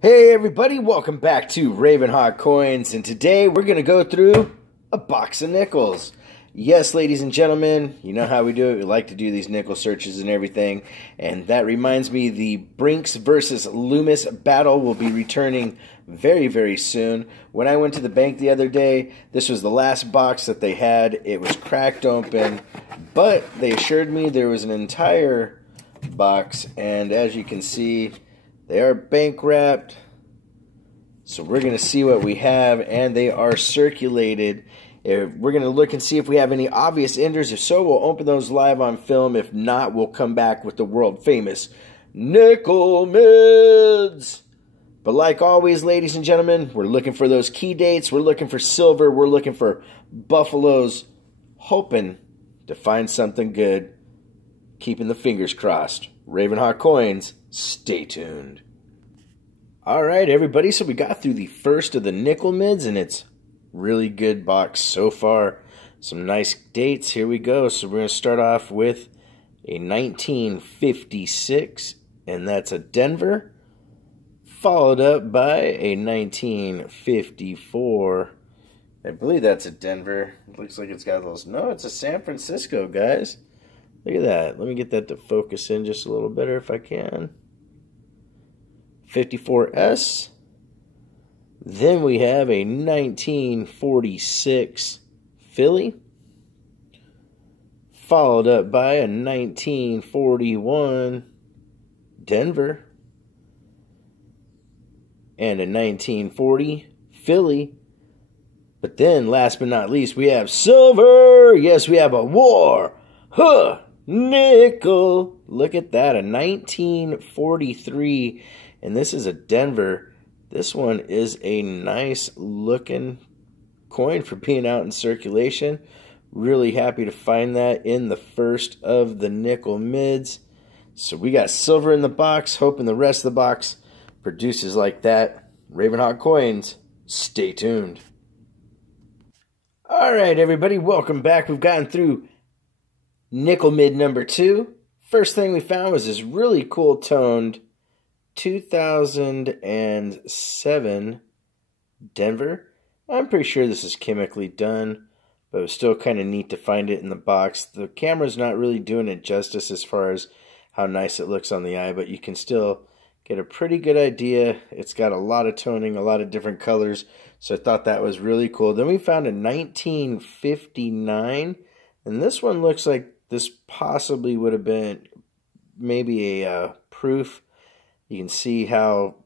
Hey everybody, welcome back to Ravenhawk Coins, and today we're going to go through a box of nickels. Yes, ladies and gentlemen, you know how we do it. We like to do these nickel searches and everything, and that reminds me the Brinks versus Loomis battle will be returning very, very soon. When I went to the bank the other day, this was the last box that they had. It was cracked open, but they assured me there was an entire box, and as you can see, they are bank wrapped, so we're going to see what we have, and they are circulated. We're going to look and see if we have any obvious enders. If so, we'll open those live on film. If not, we'll come back with the world famous nickel mids. But like always, ladies and gentlemen, we're looking for those key dates. We're looking for silver. We're looking for buffaloes, hoping to find something good. Keeping the fingers crossed. Ravenhawk Coins, stay tuned. Alright everybody, so we got through the first of the nickel mids, and it's really good box so far. Some nice dates, here we go. So we're going to start off with a 1956, and that's a Denver, followed up by a 1954. I believe that's a Denver. It looks like it's got those. No, it's a San Francisco, guys. Look at that. Let me get that to focus in just a little better if I can. 54S. Then we have a 1946 Philly, followed up by a 1941 Denver, and a 1940 Philly. But then, last but not least, we have silver. Yes, we have a war. Nickel. Look at that, a 1943, and this is a Denver. This one is a nice looking coin for being out in circulation. Really happy to find that in the first of the nickel mids. So we got silver in the box, hoping the rest of the box produces like that. Ravenhawk Coins, stay tuned. Alright everybody, welcome back. We've gotten through nickel mid number 2. First thing we found was this really cool toned 2007 Denver. I'm pretty sure this is chemically done, but it was still kind of neat to find it in the box. The camera's not really doing it justice as far as how nice it looks on the eye, but you can still get a pretty good idea. It's got a lot of toning, a lot of different colors, so I thought that was really cool. Then we found a 1959, and this one looks like this possibly would have been maybe a proof. You can see how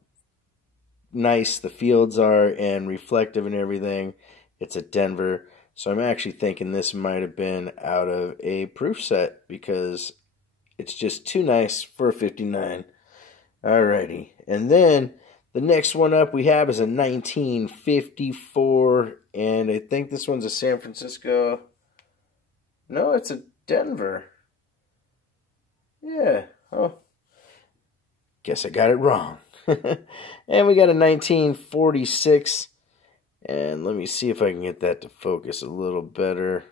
nice the fields are and reflective and everything. It's a Denver. So I'm actually thinking this might have been out of a proof set because it's just too nice for a 59. Alrighty. And then the next one up we have is a 1954. And I think this one's a San Francisco. No, it's a Denver. Yeah. Oh. Guess I got it wrong. And we got a 1946. And let me see if I can get that to focus a little better.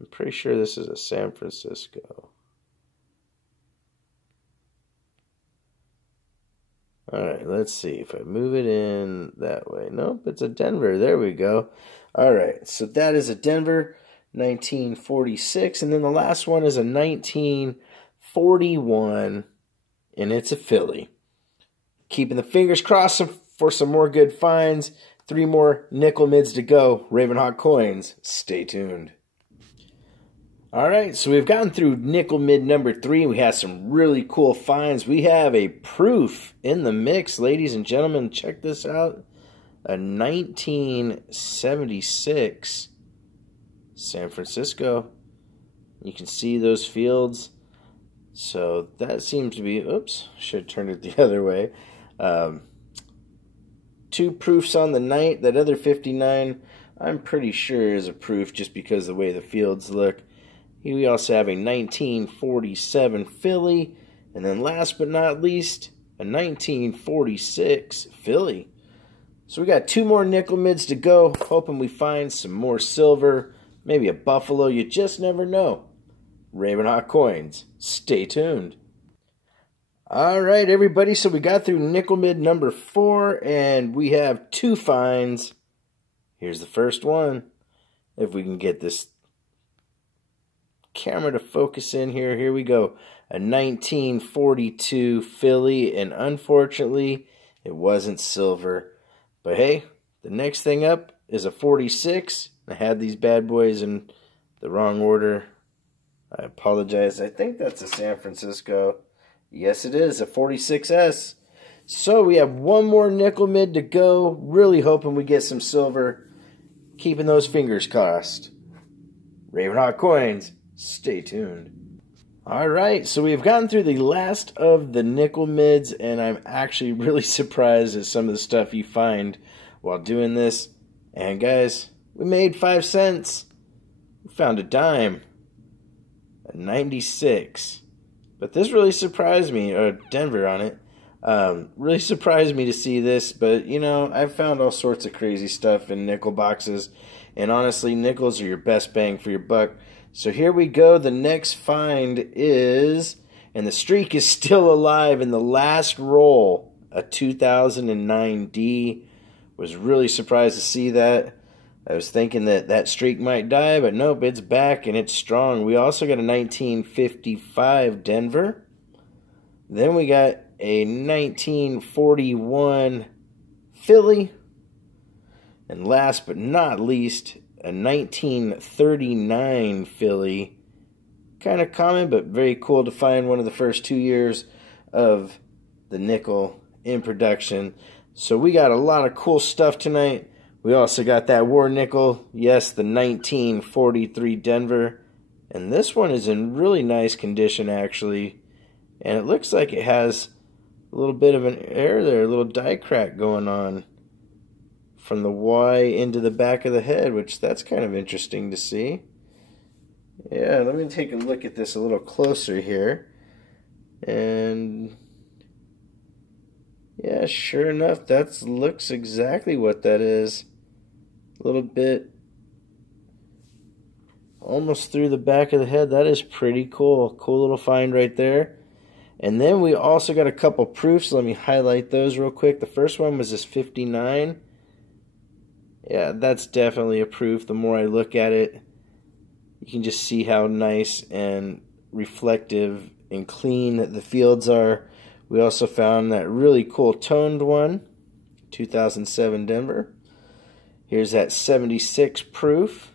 I'm pretty sure this is a San Francisco. Alright, let's see if I move it in that way. Nope, it's a Denver. There we go. Alright, so that is a Denver 1946. And then the last one is a 1941. And it's a Philly. Keeping the fingers crossed for some more good finds. 3 more nickel mids to go. Ravenhawk Coins, stay tuned. Alright, so we've gotten through nickel mid number 3. We have some really cool finds. We have a proof in the mix, ladies and gentlemen. Check this out. A 1976 San Francisco. You can see those fields. So that seems to be, oops, should have turned it the other way. 2 proofs on the night. That other 59, I'm pretty sure is a proof just because of the way the fields look. Here we also have a 1947 Philly. And then last but not least, a 1946 Philly. So we got 2 more nickel mids to go. Hoping we find some more silver. Maybe a buffalo. You just never know. Ravenhawk Coins, stay tuned. All right, everybody. So we got through nickel mid number 4, and we have 2 finds. Here's the first one. If we can get this camera to focus in here. Here we go. A 1942 Philly, and unfortunately, it wasn't silver. But hey, the next thing up is a 46. I had these bad boys in the wrong order. I apologize. I think that's a San Francisco. Yes, it is, a 46S. So we have one more nickel mid to go. Really hoping we get some silver. Keeping those fingers crossed. Ravenhawk Coins, stay tuned. Alright, so we've gotten through the last of the nickel mids, and I'm actually really surprised at some of the stuff you find while doing this. And guys, we made 5 cents. We found a dime. A 96. But this really surprised me, or Denver on it. Really surprised me to see this, but you know, I've found all sorts of crazy stuff in nickel boxes, and honestly, nickels are your best bang for your buck. So here we go. The next find is, and the streak is still alive in the last roll, a 2009 D. Was really surprised to see that. I was thinking that that streak might die, but nope, it's back and it's strong. We also got a 1955 Denver. Then we got a 1941 Philly. And last but not least, a 1939 Philly. Kind of common, but very cool to find one of the first 2 years of the nickel in production. So we got a lot of cool stuff tonight. We also got that war nickel, yes, the 1943 Denver, and this one is in really nice condition actually, and it looks like it has a little bit of an error there, a little die crack going on from the Y into the back of the head, which that's kind of interesting to see. Yeah, let me take a look at this a little closer here, and yeah, sure enough, that looks exactly what that is. A little bit almost through the back of the head. That is pretty cool. Cool little find right there. And then we also got a couple proofs. Let me highlight those real quick. The first one was this 59. Yeah, that's definitely a proof. The more I look at it, you can just see how nice and reflective and clean the fields are. We also found that really cool toned one, 2007 Denver. Here's that 76 proof.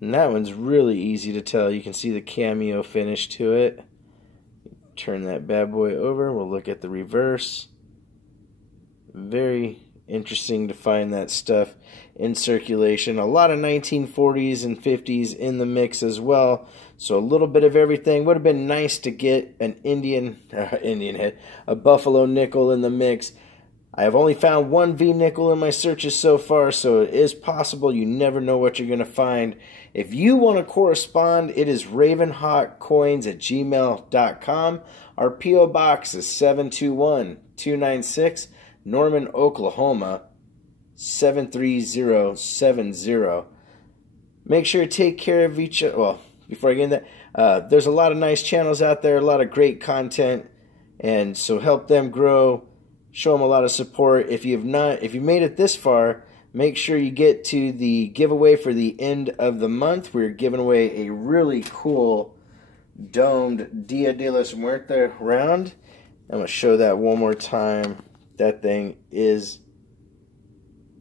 And that one's really easy to tell. You can see the cameo finish to it. Turn that bad boy over. We'll look at the reverse. Very interesting to find that stuff in circulation. A lot of 1940s and 50s in the mix as well. So a little bit of everything. Would have been nice to get an Indian head, a Buffalo nickel in the mix. I have only found one V nickel in my searches so far, so it is possible. You never know what you're going to find. If you want to correspond, it is ravenhawkcoins@gmail.com. Our P.O. Box is 721-296, Norman, Oklahoma, 73070. Make sure to take care of each other. Well, before I get into that, there's a lot of nice channels out there, a lot of great content, and so help them grow. Show them a lot of support. If you made it this far, make sure you get to the giveaway for the end of the month. We're giving away a really cool domed Dia de los Muertos round. I'm going to show that one more time. That thing is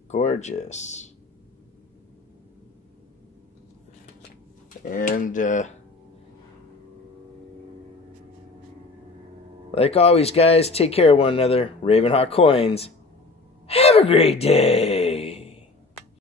gorgeous. And like always, guys, take care of one another. Ravenhawk Coins, have a great day.